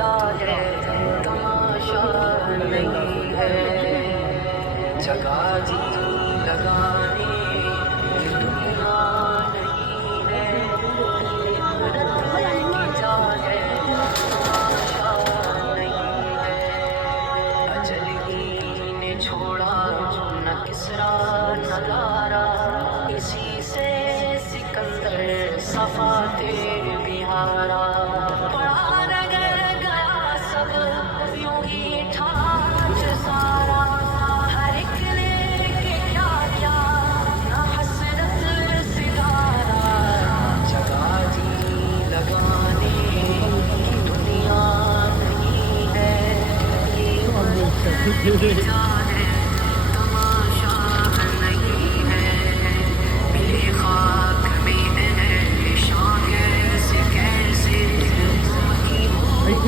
क्या है तमाशा नहीं है, जगह जी लगाने ये दुनिया नहीं है, क्या है तमाशा नहीं है। अजल ही ने छोड़ा न किसरा न दारा, इसी से सिकंदर सफाते बिहारा। पड़ा रह गया सब यूं ही ठाठ सारा, हर एक लेके क्या क्या न हसरत सितारा, जगह जी लगाने की दुनिया नहीं है, ये वक्त क्या